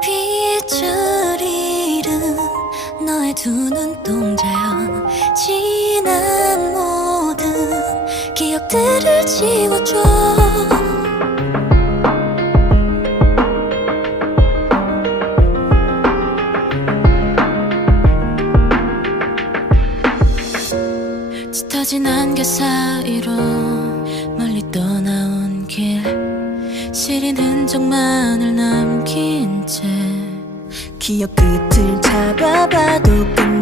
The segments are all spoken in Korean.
빛을 잃은 너의 두 눈동자여 지난 모든 기억들을 지워줘. 짙어진 안개 사이로 시린 흔적만을 남긴 채 기억 끝을 잡아봐도 끝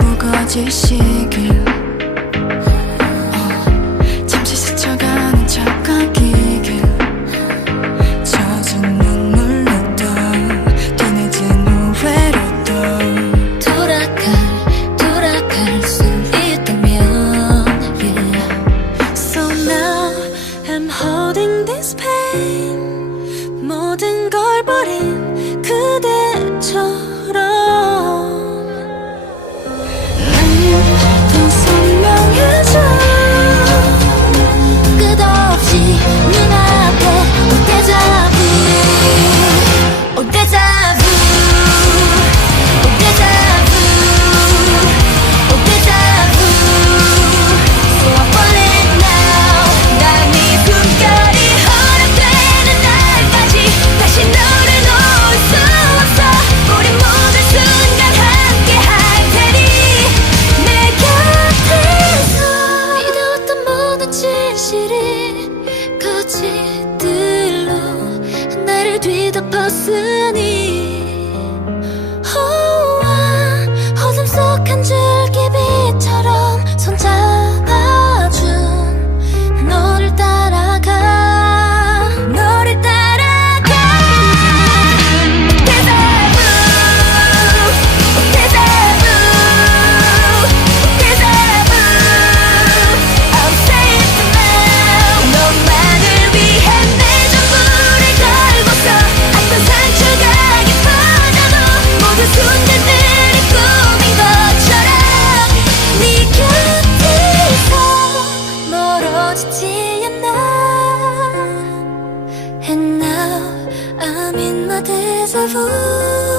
지식을 어, 잠시 스쳐가는 착각이길. 젖은 눈물로 또 뒤늦은 후회로 또 돌아갈 수 있다면 I'm home. 思念 comme une ma tête à.